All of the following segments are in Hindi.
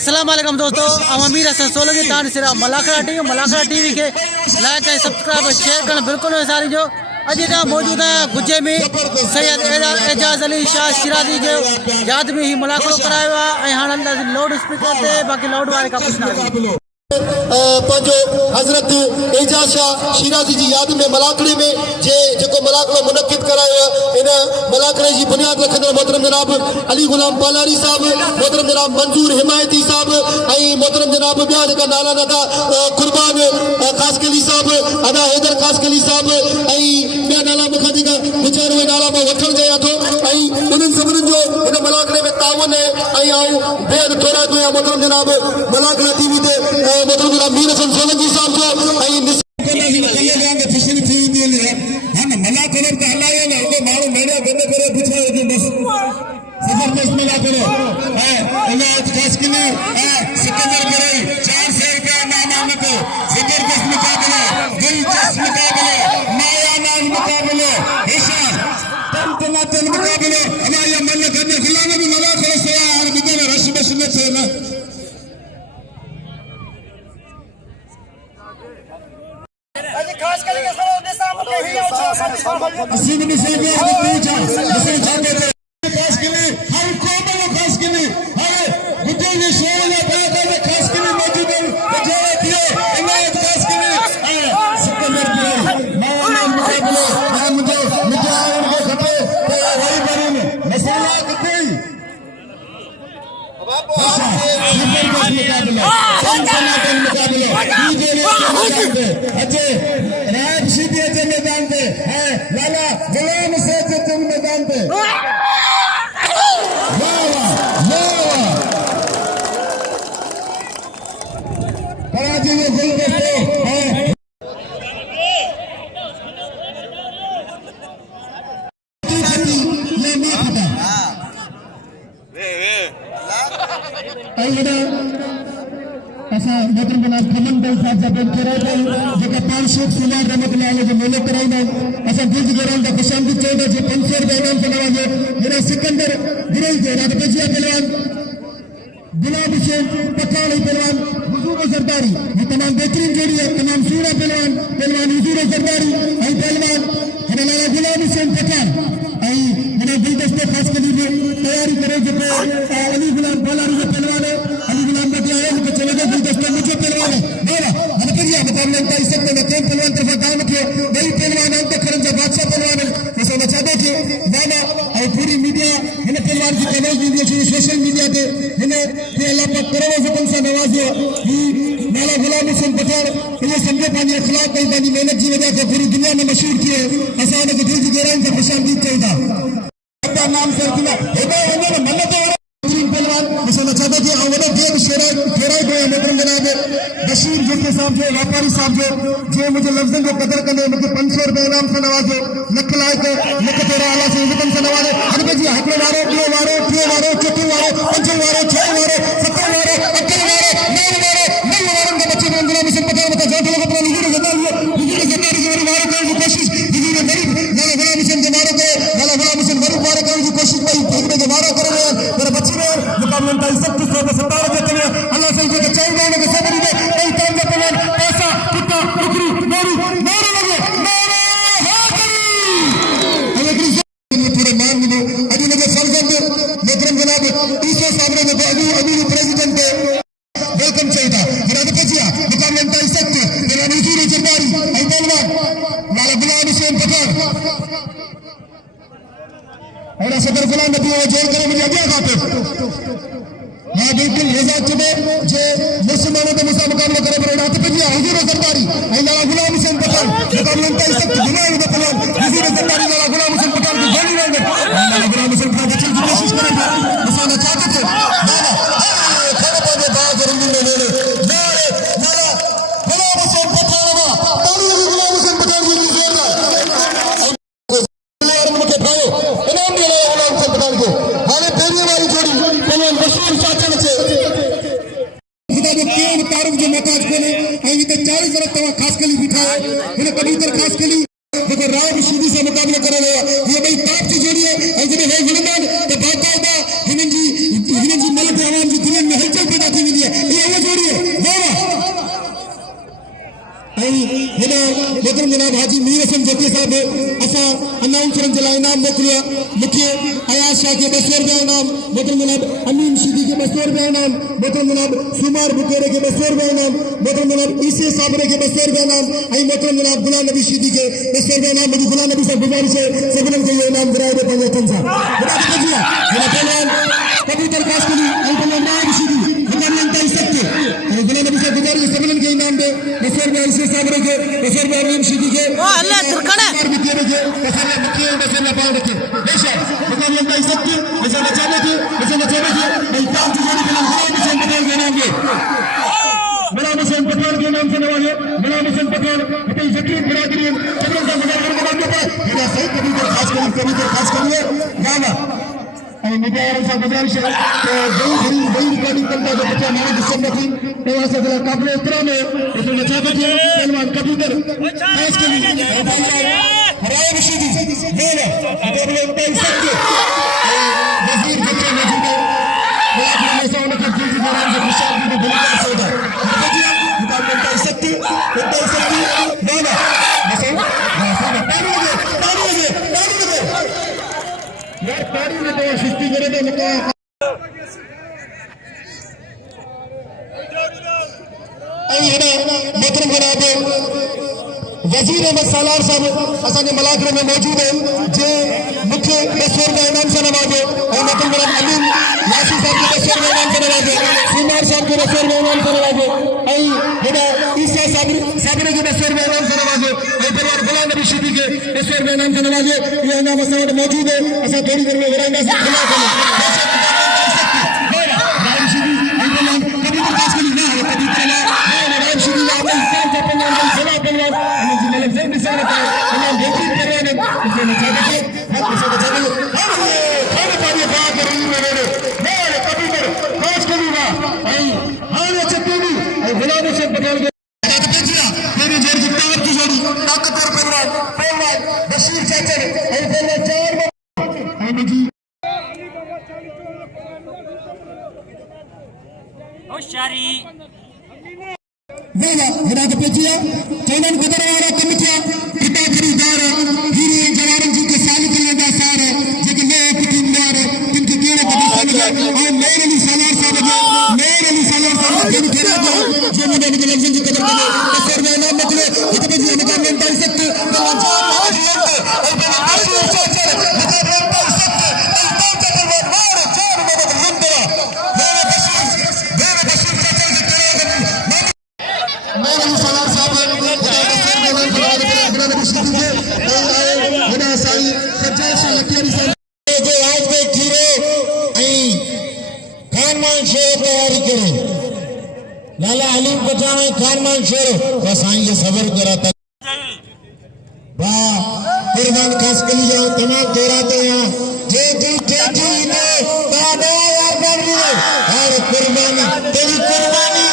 अस्सलाम वालेकुम दोस्तों, अमीर हसन सोलगी तान सिरा मलाखरा टीवी के लाइक एंड सब्सक्राइब शेयर करना बिल्कुल न विसारिजो। अॼु हितां मौजूद आहियां गुजे में सैयद एजाज़ अली शाह शिराजी जो याद में ही मलाखड़ो करायो आहे ऐं हाणे लाउड स्पीकर ते बाक़ी लाउड वारे खां पुछंदा पंहिंजो हज़रत एजाज़ शाह शिराजी जी याद में मलाखड़े में जेको मलाखड़ो मुनक़िद करायो इन मलाखड़े जी बुनियाद रखंदड़ मोहतरम जनाब अली गुलाम पालारी साहब, मोहतरम जनाब मंजूर हिमायती साहब ऐं मोहतरम जनाब ॿिया जेका नाला नथा कुर्बान ख़ासकली साहब, अदा हैदर ख़ासकली साहब ऐं ॿिया नाला मूंखां जेका वीचार उहे नाला मां वठणु चाहियां थो ऐं उन्हनि सभिनीनि जो हिन मलाखड़े में ताउन आहे ऐं आऊं बेहद थोरा कयो मोहतरम जनाब मलाखड़ा टीवी ते मोहतरम जनाब मीरहसन सोलंकी साहब जो राहिब शीदी के मैदान पे है लाला गुलाम के मैदान पे कराची में गुलदस्तो है मोहतरम जनाब खमन भाई साहब जब करे जेका 500 सुनार रहमतुल्लाह अलैह जो मेले कराइंदा असा दिल जी दौरान दा खुशामदी चौदा जे 500 रुपए इनाम से नवाजे मेरा सिकंदर गिरई जे रात बजिया पहलवान गुलाब हुसैन पठान पहलवान हुजूर सरदारी ये तमाम बेहतरीन जोड़ी है, तमाम सूरा पहलवान हुजूर सरदारी आई पहलवान लाला गुलाम हुसैन पठान आई मेरा गुलदस्ते खास कली में तैयारी करे जो अली गुलाम पालारी जो पहलवान है अली गुलाम बटिया है कि चले गए गुलदस्ते मुझे पहलवान है मेरा हन करिया मुकाबले में इस सकते हैं तीन पहलवान तरफ काम किया नई पहलवान अंत खरन जो बादशाह पहलवान है ऐसा बचा दे कि नाना और पूरी मीडिया इन पहलवान की कवरेज वीडियो सोशल मीडिया पे इन्हें कि अल्लाह पाक करोड़ों हुक्म से नवाजो कि लाला गुलाम हुसैन पठान ये समझे पानी अखलाक कई पानी मेहनत की वजह से पूरी दुनिया में मशहूर किए असा ने दिल की गहराई से खुशामदीद चाहिए नाम से किला हेबे ने मन्नत पहलवान जिसे चाहते कि वडो गेम शेराई गए मोहतरम जनाब बशीर जेके साहब जो व्यापारी साहब जो मुझे लफ्जन जो कदर कने मुझे 500 रुपए इनाम से नवाजो लख लायक लख तेरा आला से हुक्म से नवाजो हर जी हकले वारो टियो वारो चौथो वारो पंजो वारो छह वारो सतो वारो अकल वारो नौ वारो के बच्चे में गुलाम हुसैन पठान बता जो लोग अपना हुजूर सरदारी की वारो करने की कोशिश हुजूर गरीब लाला गुलाम हुसैन के वारो को लाला गुलाम हुसैन गरीब वारो करने की कोशिश भाई फेंकने के वारो कर रहे हैं मेरे बच्चे ने मुकाबले में इज्जत की सोच सरदार देते हैं अल्लाह से जो चाहिए उन्हें सब दे कई टाइम के पहले पैसा कुत्ता बकरी मोरू लगे पूरे मान मिलो अभी मुझे फर्जंद मोहतरम जनाब ईसा साहब ने अभी प्रेसिडेंट पे वेलकम चाहिए मेरा बचिया मुकाबले में इज्जत मेरा हुजूर सरदारी आई पहलवान लाला गुलाम हुसैन पठान और सदर गुलाम नबी जोड़ करे मुझे अगे खाते हाँ बिल्कुल रजा चुने जो मुसलमानों के मुकाबला करे पर रात पे हुजूर सरदारी आई लाला गुलाम हुसैन पठान मुकाबले में इज्जत दुनिया में पहलवान हुजूर सरदारी लाला गुलाम हुसैन पठान को गोली मार दे लाला गुलाम हुसैन पठान बचने की कोशिश करेंगे मुसलमान चाहते थे नाना खड़े पे बात जरूरी में ले नारे लाला गुलाम हुसैन पठान ताली गुलाम हुसैन पठान को जोरदार मुझे भाई इनाम दे रहे गुलाम हुसैन पठान को हाले पहली वाली जोड़ी पहलवान बशीर चाचा से खुदा जो केन तारुफ जो महताज कोने आई ते 40 तरह तवा खास कली बिठा है इन्हें कबूतर खास कली देखो राहिब शीदी से मुकाबला कर रहे हैं ये भाई ताप की जोड़ी है और जब है विनमान तो बाकायदा हिनन जी मलक आवाम जी दिल में हलचल पैदा थी मोहतरम जनाब हाजी मीर हसन जकी साहब असा अनाउंसरन जे लाइ इनाम मोकिलियो मूंखे अयाज शाह के 200 रुपया इनाम मोहतरम जनाब अमीन शीदी के 200 रुपया इनाम मोहतरम जनाब सुमार बुकेरे के 200 रुपया इनाम मोहतरम जनाब ईसे साबरे के 200 रुपया इनाम मोहतरम जनाब गुलाम नबी शीदी के 200 रुपया इनाम मुझे गुलाम नबी साहब गुजारिश है सभिननि खे इहो इनाम दिलाए ॾे पंहिंजे हथनि सां कभी दरखास्त करी नायब शीदी गुलाम नबी साहब गुजारिश सभिननि खे इनाम ॾे 200 रुपया ईसे साबरे के 200 रुपया अमीन शीदी के अल्लाह तुरकड़ा बुकेरे के 200 रुपया बसना पाउंड के बेशक गुलाम नबी साहब के बसना चाहे थे भाई पांच जोड़ी के नाम मुलाहिम पठान के नाम से नवाजे मुलाहिम पठान अपनी जकीर बिरादरी सबन का गुजारने के बाद मेरा सही कभी खास करिए गाना और मुबारक सा गुजारिश है कि वही रिकॉर्डिंग करता जो बच्चा हमारे जिसम रखी तो वहाँ से काबिल एहतराम है इसमें नचा बच्चे पहलवान कबूतर खास करी राहिब शीदी मेरा मुकाबले उनका इज्जत के वजीर बच्चे मौजूद है मुलाकात में सोने के जीत के नाम से खुशाल की बुनियाद से होता है मुकाबले उनका इज्जत मेरा यार तारी में तो शिस्ती करे तो मुका मोहतरम जनाब वजीर अहमद सालार साहब असांजे मलाखड़े में मौजूद है जे मुख्य 200 रुपया इनाम से नवाजे मोहतरम जनाब अमीन यासी साहब के 200 रुपया इनाम से नवाजे सुमार साहब के 200 रुपया इनाम से नवाजे ईसा साबरे के 200 रुपया इनाम से नवाजे परिवार गुलाम नबी शीदी के 200 रुपया इनाम से नवाजे ये इनाम असां वटि मौजूद है असां थोड़ी देर में विराईंदासीं खिला हिदायत पेचिया चौदन गुजर वाला कमिटिया पिता खरीदार हीरे जवानों जी के सालिक लेंदा सार जेके नए कुतुंबार तिनके केड़े कभी समझा और मेरे अली सालार साहब के केड़ा जो मुझे लफ्ज़न जी कदर करे कसर में नाम निकले हित पे जी निकाल लेंदा सकते अल्लाह जान आज लेंदे और बने आशीष चाचा निकाल लेंदा सकते एकदम के परवार मार चार मोहम्मद लुंडरा मेरे बशीर चाचा के केड़े मेरे अली सालार साहब लाला हलीम पठान खानमान शेर बस आएंगे सबर कराता वाह कुर्बान खास कली जाओ तमाम दोहराते हैं जे ने दादा यार बन गए हर कुर्बानी तेरी कुर्बानी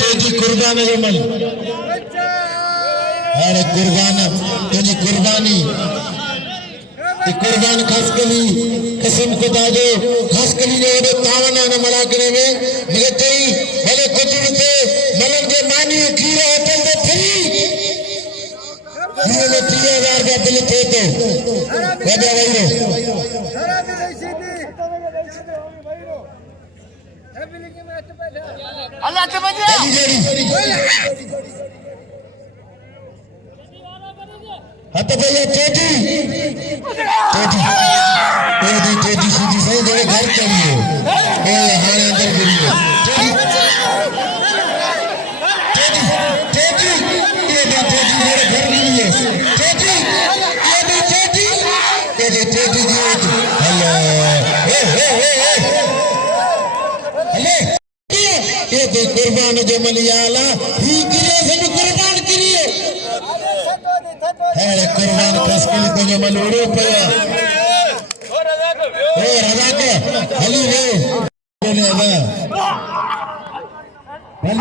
तेरी कुर्बानी जमल हर कुर्बान तेरी कुर्बानी कुर्बान खास कली कसम खुदा जो खास कली जो वडो तावन है मलाकड़े में मगर तई भले कुछ भी थे मलन के मानी खीरा होटल दे थी ये ले 3000 का दिल थे तो वडा वईरो अल्लाह ते बजे हत भैया टेडी सीधी सही जगह घर चलिए ए हाने अंदर गिरियो टेडी ये मेरे घर गिरिए टेडी हेलो ये दे कुर्बान जो मलियाला ही गिरे सब कुर्बान गिरिए है कुर्बान कसकली को जो मलूड़ो पया ओ रजा के हली रे बोले अदा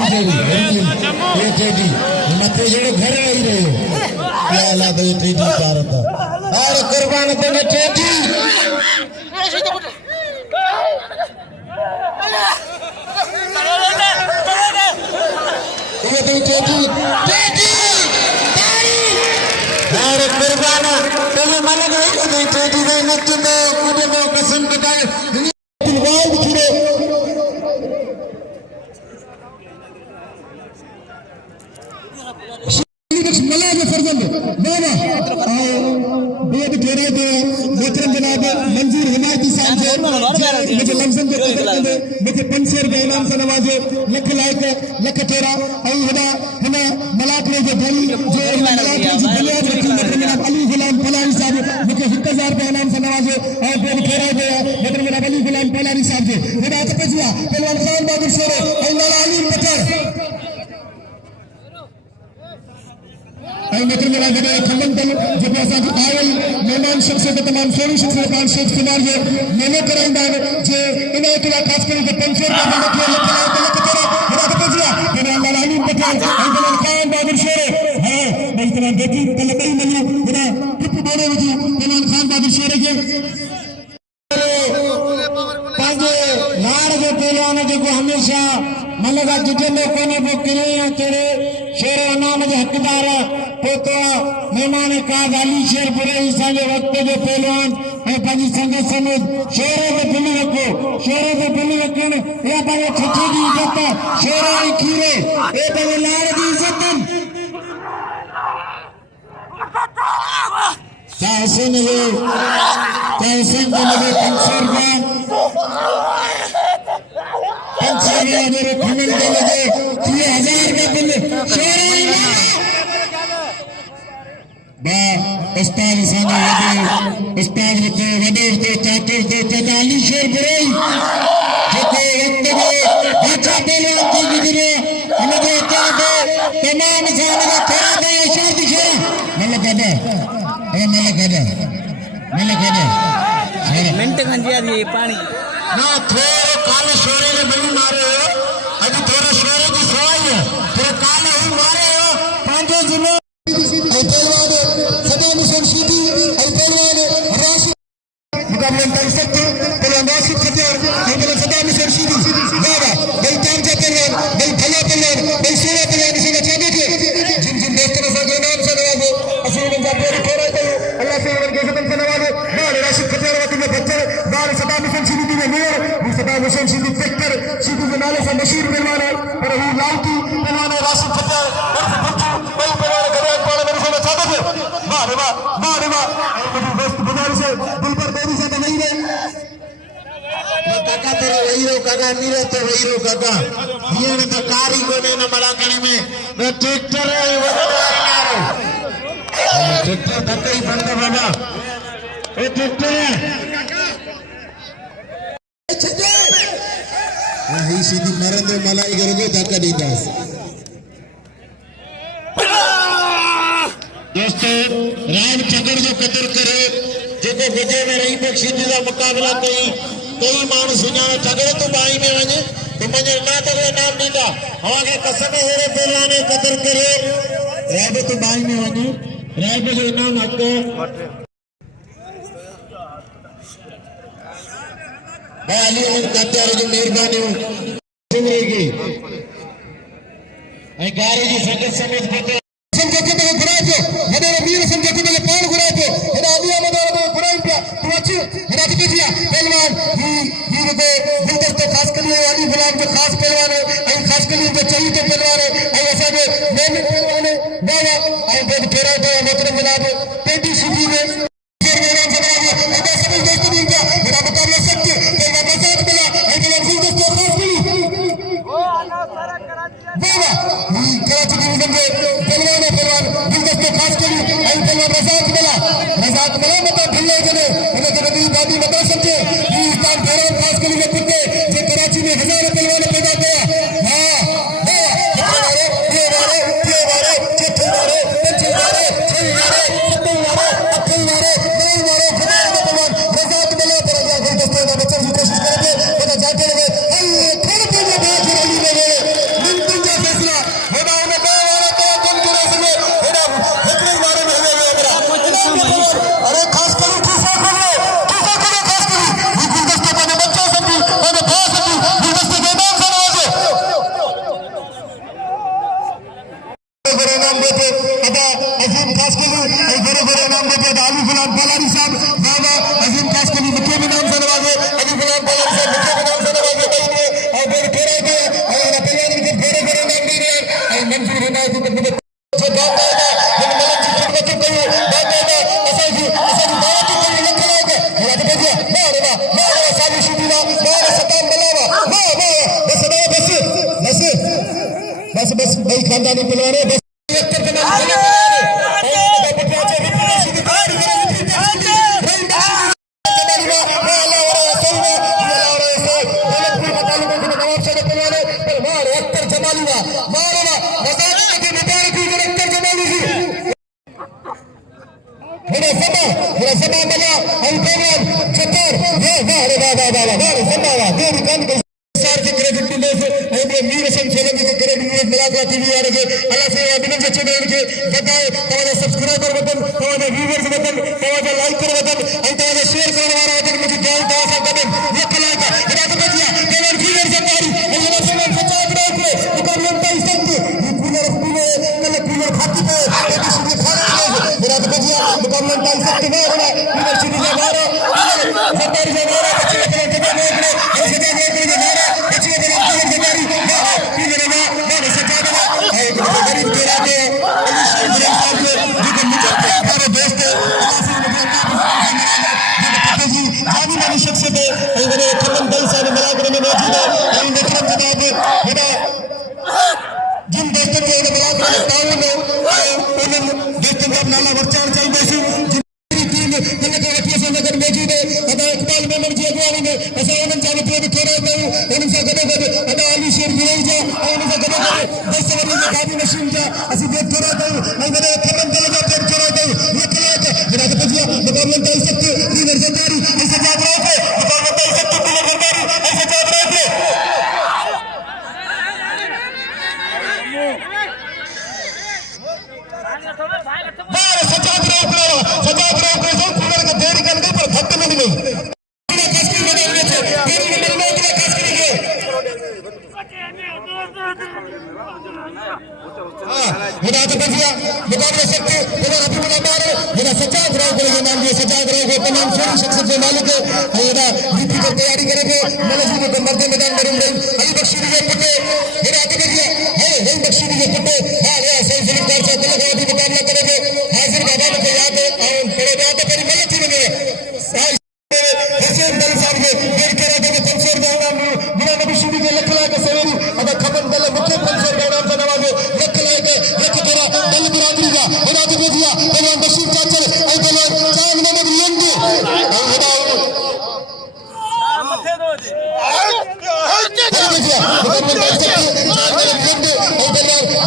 हली ये टेडी मते जेड़ो घर आई रहे या अल्लाह दे टेडी पारता और कुर्बान ते टेडी दी चेटी यार कुर्बाना तो ये मलक है कि चेटी दे नचंदो कूदंदो कसम कटाए वाइड छुड़े मला जो फर्जंद बाबा बेद घेरे दे मोहतरम जनाब मंजूर हिमायती साहब जो मुझे लफ्जन के करते मुझे 500 रुपए इनाम से नवाजे लख लाइक लख तेरा आई हदा हना मलाखरे जो धनी जो मलाखरे जो बुनियाद रखी जनाब अली गुलाम फलानी साहब मुझे 1000 रुपए इनाम से नवाजे और बेद घेरे दे जनाब अली गुलाम फलानी साहब जो हदा तपजुआ पहलवान खान बहादुर शेर और लाला रहीम पठान मित्र मेरा गडे खंडन कल जब असां आयल मेहमान शख्सियत तमाम सोनी शख्सियत खान शेख कुमार जो मेलो कराइंदा जे इन एतला खास करे 500 रुपया लख लख तेरा हदा तपजुआ जनाब लाला रहीम पठान और खान बहादुर शेर हां भाई तमाम देखी कल कई मनो हदा टिप बोले वजी पहलवान खान बहादुर शेर के पांजे लाड़ जो पहलवान जो हमेशा मलगा जितने कोने को किले तेरे शेर नाम जो हकदार पोतो मेहमान का अली शेर बुरे साले वक्त जो पहलवान है पंजी संगत समेत शेरों के बिल्ली रखो शेरों के बिल्ली रखने या पर छठी की इज्जत शेरों की खीरे ए पर लाड़ की इज्जत कैसे नहीं कैसे लगे 500 रुपया मेरे खंडन के लगे 3000 का बिल उस्ताद साने वडे उस्ताद के वडे के चाचर के 44 शेर बुराई जेके वक्त में बाचा पहलवान की गुजरे उनके क्या दे तमाम जान का थोड़ा दे शेर दिखे मलक गदा मिनट खंजिया दी पानी ना थोड़े काले शोरे ने बनी मारे हो अभी थोड़ा शोरे की सवाई है थोड़ा काले ही मारे हो पांचों जिले पहलवान सदाम शीदी पहलवान राशिद मुकाबले कर सकते पहलवान राशिद खतियार पहलवान सदाम शीदी बाबा भाई तांजा पहलवान भाई भला पहलवान भाई सोना पहलवान इसे बचा देखे जिन जिन दोस्तों से नाम से नवाजो असीम का पूरी खोरा दे अल्लाह से उनके सदन से नवाजो बाल राशिद खतियार वक्त में बच्चे बाल सदाम शीदी में मेयर सदाम शीदी पिक्चर शीदी के नाले से मशहूर पहलवान है पर वो लाल की पहलवान राशिद खतियार उर्फ बुच्चू भाई पहलवान गदर पाले मेरे से बचा देखे वाह मेरी दोस्त गुजारिश है दिल पर देरी से नहीं रहे काका तेरे वही रो काका नीरे तो वही रो काका ये न तो कारी को ने न मलाकड़ी में मैं ट्रैक्टर है वो ट्रैक्टर तक ही बंद बाबा ये ट्रैक्टर है वही सीधी नरेंद्र मलाई करोगे धक्का दीदा दोस्तों राहिब तगर जो कदर करे जेको गुजे में रही बख्शीदी का मुकाबला कई माण्हू सुञाणे तगड़े तो बाई में वञे तो मुंहिंजे ना तगड़े नाम ॾींदा हवा खे कसम हेड़े पहलवान कदर करे राहिब तो बाई में वञे राहिब जो इनाम हक़ भाई अली कत्यार जो मेहरबानियूं जिंदगी ऐं गारे जी संगत समेत पते समझो तो घुराइजो वडे वीर समझो तो पाण घुराइजो हेडा अलिया में घुराइन पिया तू अच हेडा दिखिया पहलवान वीर दे गुलदस्तो खास कर अली गुलाम जो खास पहलवान है ऐं खास कर जो चई तो पहलवान है ऐं असा जो मेन पहलवान है बाबा ऐं बेद फेरा तो मोहतरम जनाब पेटी सीधी में नाम देते अदा अजीम खास के लिए बड़े बड़े नाम देते अली फलान पलारी साहब बाबा अजीम खास के लिए मुख्य नाम से नवाजे अली फलान पलारी साहब मुख्य नाम से नवाजे और बड़े बड़े के और पहले के बड़े बड़े नाम दे रहे और मंजूर होना है तो जो बात आएगा जब मलक जी खुद बच्चों को बात आएगा असाजी बात को लखला के रात पे मारे साली शुदी मारे सताम बलावा बस भाई खानदानी पहलवान बस Mirhassan Bhambro के क्रेडिट मलाखरा टीवी आ रहे अल्लाह से अभिनंदन अच्छे में उनके बताए तवाजा सब्सक्राइबर बटन तवाजा व्यूअर्स बटन तवाजा लाइकर बटन और तवाजा शेयर करने वाला बटन मुझे जान तवाजा बटन ये खलाका इधर तो बचिया केवल व्यूअर्स से पारी और ये से सच्चा ग्राहक को मुकाबला का इज्जत ये कूलर कल कूलर खाती पे एबीसी खा रहे मेरा तो बचिया मुकाबला का इज्जत ना होना कूलर सीधी जा मारो सरदारी जा मारो बच्चे के जगह में ऐसे जगह में मारो बच्चे के जिन दोस्तों के मलाखरा ताउन दोस्तों का नाला वर्चार चल बेसी टीम कलाकार से नगर मौजूद है अदा इकबाल मेमन जी अगवानी में ऐसा उन्हें जाने पे भी थोड़ा तो उनसे गदे अदा अली शेर गिरई जा उनसे गदे दस वाली में गाड़ी मशीन जा असि देख थोड़ा तो मैं मेरे खमन दल का पेट थोड़ा तो ये कलाक मेरा तो बजिया मुकाबला का इज्जत की नजरदारी ऐसे जाग रहा है मुकाबला का इज्जत की नजरदारी ऐसे जाग रहा है बारे सजाद रहो कूलर का देरी कर दे पर खत्म नहीं गई कसकी बने हुए थे देरी नंबर 9 के कसकी के मेरा तो बजिया मुकाबले सकते मेरा अभी बना मारो मेरा सजाद रहो को नाम दिया सजाद रहो को तमाम छोटी शख्सियत के मालिक है मेरा नीति की तैयारी करेंगे मलक जी को मर्द मैदान में रहेंगे अली बख्शी के पुटे मेरा तो बजिया है बख्शी के पुटे हां ये सही फिल्मकार से तलक अभी मुकाबला करेंगे हाजिर बाबा को याद है और बड़े बात पर मलक जी ने हुसैन दल साहब के देर के रात के पंचर गाना बिना नबी शुदी के लखला के सवेरी अदा खबन दल मुख्य पंचर गाना से नवाजे लखला के लख तोरा दल बिरादरी का मेरा तो बजिया पहलवान बशीर चाचर और पहलवान चांद मोहम्मद लंड मथे दो जी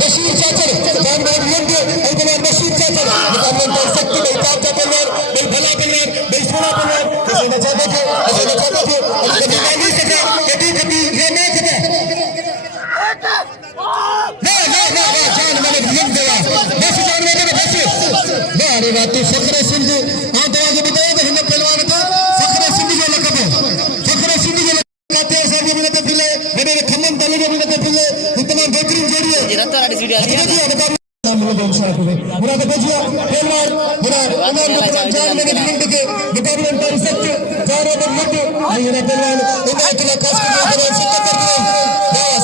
बशीर चाचर चांद मोहम्मद लंड और पहलवान बशीर चाचर मुकाबला कर सकते हैं ताज का पहलवान बल भला पहलवान बल सोना पहलवान ऐसे न चाहते थे ऐसे न चाहते थे और कभी नहीं सका कभी कभी ये नहीं सका ना जान मैंने लग गया बस जान मैंने बस ना अरे बात तो फखरे सिंह हां तो आगे बताओ तो हिंद पहलवान था फखरे सिंह के लकब फखरे सिंह के कहते हैं साहब ये मैंने तो फिले मेरे खम्मन दल के मैंने तो फिले इतना बेहतरीन जोड़ी है ये रत्ता राडी वीडियो मुरा तो बजिया पहलवान मुरा इनाम को जान मैंने लंड के मुकाबले कर सकते चारों पर लंड ये पहलवान इनाम के खास के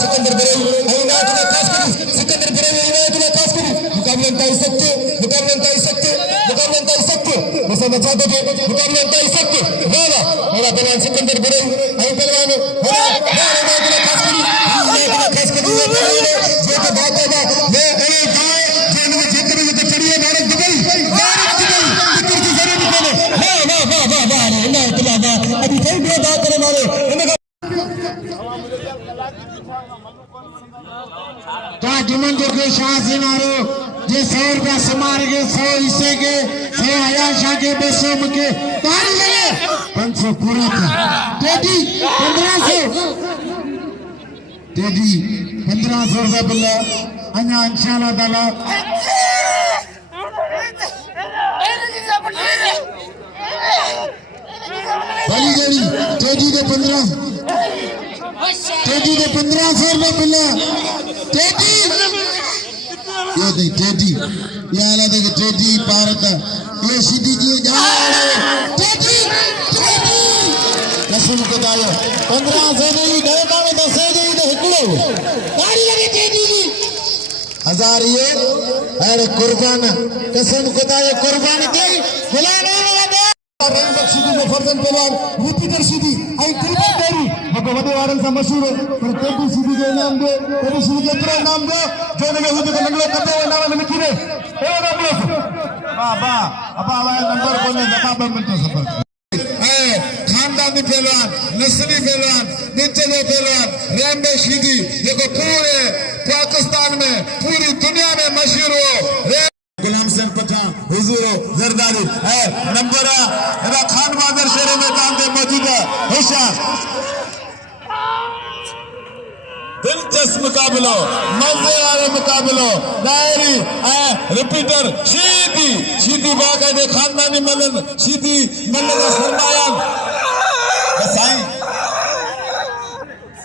सिकंदर बरे इनाम के खास के सिकंदर बरे इनाम के खास के मुकाबले कर सकते बस मैं चाहते थे मुकाबले कर सकते वाला मेरा पहलवान सिकंदर बरे पहलवान इनाम के खास के जो के बात है मैं के शाह मारो जे 100 रुपया समार के 100 हिस्से के 100 अयाज शाह के 200 के 500 पूरा था टेडी 1500 रुपया बिल्ला अन्या इंशाल्लाह ताला वाली गड़ी टेडी के 1500 रुपया बिल्ला टेडी ये दे टेडी ये आला दे टेडी पारता ये सीधी की जा टेडी कसम खुदायो 15 से नहीं गए माने तो से नहीं तो हिकड़ो गाड़ी लगे टेडी की हजार ये अरे कुर्बान कसम खुदायो कुर्बान दे गुलाम रहीम बख्शी जो फर्जन पहलवान रिपीटर सीधी आई क्रिकेट तेरी मको वडे वारन सा मशहूर पर तेरी सीधी जो नाम दे तेरी सीधी के तरह नाम दे जो ने हुदे को नंगलो कते नाम में लिखी दे ए नाम लो बाबा अब आवा नंबर कोने जवाब मिनट सफर ए खानदानी पहलवान नस्ली पहलवान नित्य पहलवान रहीम सीधी देखो पूरे पाकिस्तान में पूरी दुनिया में मशहूर हो गुलाम सिंह पठान हुजूर जरदारी है नंबर है खान बहादुर शेर मैदान में मौजूद है होशियार दिलचस्प मुकाबलो मजे वाले मुकाबलो डायरी है रिपीटर सीधी सीधी बाकायदे खानदानी मलन सीधी मलन सरमाया साईं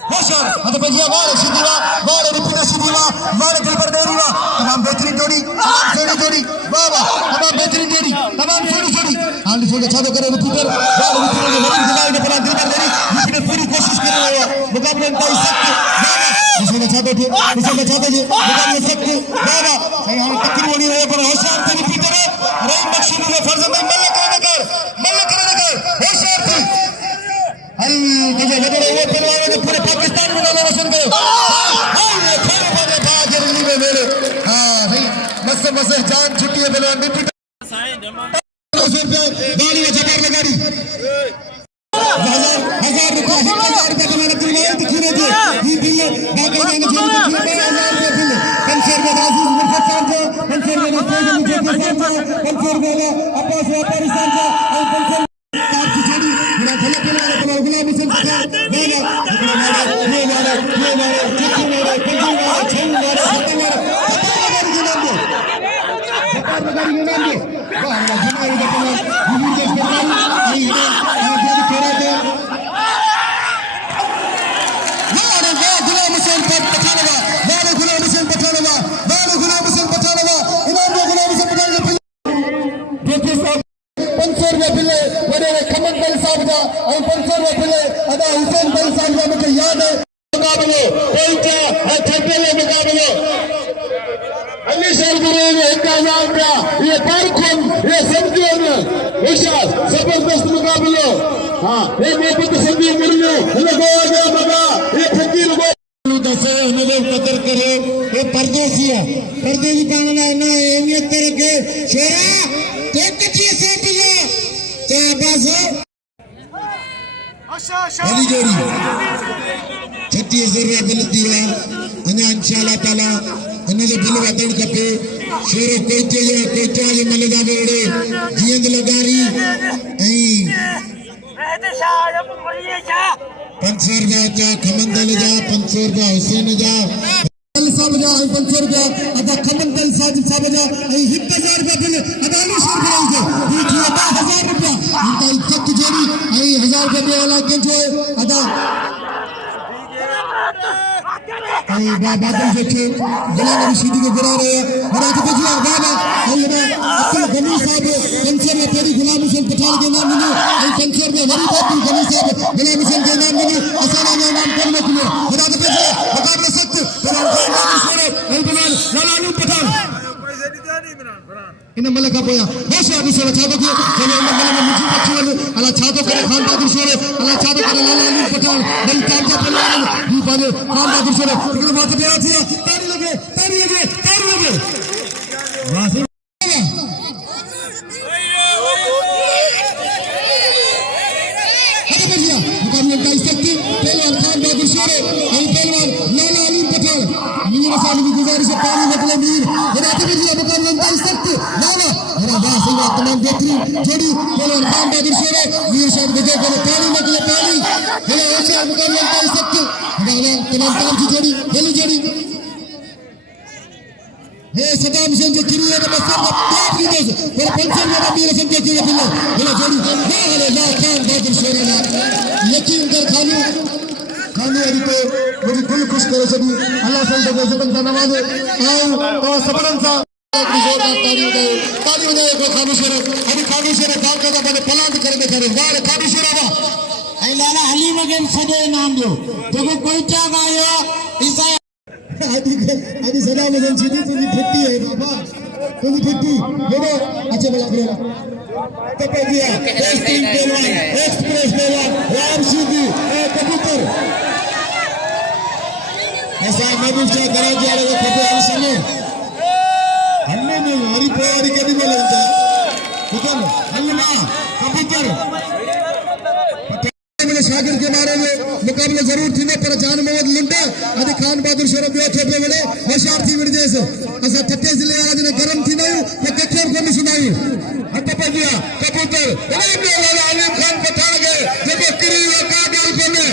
होशियार हद बजिया बार सीधी बार रिपीटर सीधी बार दिल पर देरी तमाम बेहतरीन जोड़ी जोड़ी बाबा तमाम बेहतरीन जोड़ी तमाम जोड़ी हाल से छादो करे रिपीटर बाल रिपीटर ने बड़ी दिलाई ने पड़ा दिल पर देरी रिपीटर पूरी कोशिश कर रहा है मुकाबले में कोई शक बाबा इसने छादो थे मुकाबले शक बाबा हम तकरीर होनी है पर होशियार थे रिपीटर रहीम बख्शी ने फर्ज में मलकर होशियार थे अरे मुझे लग रहा है वो पहलवान ने पूरे पाकिस्तान में नाम रोशन किया मेरे हाँ भाई मस्त जान छुट्टी है पहलवान रिपीटर गाड़ी में जबर लगाड़ी 1000 रुपया तुम्हारा दिलवाए दिखने दे ये बिल बाकी जाने जो 1000 रुपया बिल पंचर में आजीज मुर्शद साहब को पंचर में नफीस मुझे पंचर में अब्बास व्यापारी साहब को और पंचर कार की जोड़ी मेरा भला पहलवान गुलाम हुसैन पठान ये याद है मुकाबलो कोई क्या छठे मुकाबलो अली साल गुरु ने 1000 रुपया ये पारखन ये समझो ने होशियार जबरदस्त मुकाबलो हां ये मोहब्बत संदी मिलने लगो गया मगा ये फकीर को दसे ने कदर करे ये परदेसिया परदेसी कानना ना अहमियत करके शेरा एक चीज से बिना तो बस अली जोड़ी छठी जरूर मिलती है अन्य इंशाल्लाह ताला अन्य जो बिल वतन कपे शेर कोइटे जे मलदा बेड़े जींद लगारी ऐं 500 रुपया जा खमंदल जा 500 रुपया हुसैन जा साहब जा 500 रुपया अदा खमंदल साहब जा 1000 रुपया बिल अदाली शेर कराई से ये 10000 रुपया इनका इज्जत जोड़ी 1000 रुपया वाला के जो अदा बाबा देखे गुलाम रशीदी को गिरा रहे हैं और आगे बजिया बाबा अब्दुल गनी साहब पंचर में तेरी गुलाम हुसैन पठान के नाम मिले पंचर में हरी अब्दुल गनी साहब गुलाम हुसैन के नाम मिले असाना ने नाम करने के लिए और आगे बजिया मुकाबला सख्त लाला रहीम पठान इन मलका पोया होशियार दूसरा छातो के चलो इन मलका में मुझे बच्चे अल्लाह छातो करे खान बहादुर शेरे अल्लाह छातो करे लाला रहीम पठान बड़ी ताजा पहलवान ये पाले खान बहादुर शेरे इधर बात पे आती है ताली लगे वाह से हटे बजिया मुकाबले का सकती पहलवान खान बहादुर शेरे और पहलवान लाला रहीम पठान मीर साल की गुजारिश है पानी निकले मीर हटे बजिया मुकाबले का सकती लाला अरे वाह सही बात तमाम बेहतरीन जोड़ी पहलवान खान बहादुर शेरे मीर साहब के जो पानी निकले पानी हेलो होशियार मुकाबले का सकती तमाम की जोड़ी हेली जोड़ी हे सदाम हुसैन जो किरी है बस सब टॉप की दोस्त पर पंचर में मीर हसन के किरी बिल्ला हेलो जोड़ी अरे वाह खान बहादुर शेरे ने यकीन कर खानी अभी तो मुझे दिल खुश करे छॾी अल्लाह संत के ज़िक्र का नवाज़ और सबरन सा जोरदार ताली वजाए को खामोशर अभी खामोशर काम करदा बने पलांट करे बेचारे वाह खामोशर वा ऐं लाला हलीम खे सॼो इनाम ॾियो जेको कोईचा खां आयो ईसा आदि सदा मदन सीधी तुझी फिट्टी है बाबा तुझी फिट्टी देखो अच्छे मलाखड़ो तपे दिया टेस्टिंग पहलवान एक्सप्रेस पहलवान राम सीधी कबूतर ऐसा महबूब शाह कराची वाले को खपे हर समय हमने में हरी प्यारी कभी में लगता कुतन हल्ला कबूतर मेरे शागिर्द के बारे में मुकाबला जरूर थी ना पर जान मोहम्मद लुंड आदि खान बहादुर शरफ बियो थे बड़े होशियार थी विड़ जैसे असा ठट्टे जिले वाला ने गरम थी नहीं तो कखेर को नहीं सुनाई हट पे गया कबूतर राम लाला अली खान पठान गए जब किरी का गाल को ने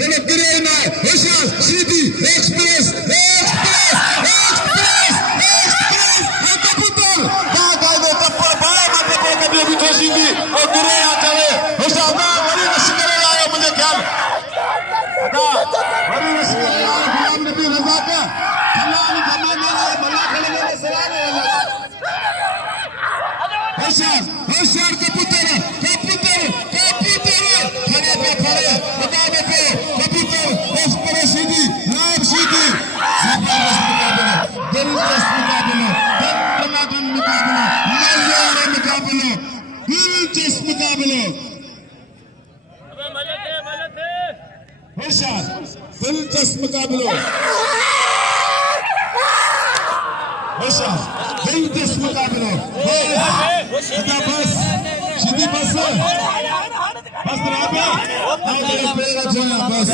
जब किरी ना होशियार सीधी एक्सप्रेस कबूतर का कायदे टप्पर बड़ा मत को कभी भी सीधी और किरी ना चले होशियार गुलाम नबी रजा का सलाम जमाने मलाखड़े में सलाम होशियार होशियार कबूतर खड़े पे खड़े मुकाबले पे कबूतर एक्सप्रेस सीधी नाम सीधी दिलचस्प मुकाबला दम मुकाबला मजेदार मुकाबला दिलचस्प मुकाबला होशियार दिलचस्प मुकाबला होशियार दिलचस्प मुकाबला बस सीधी बस राबा आगे प्लेयर बस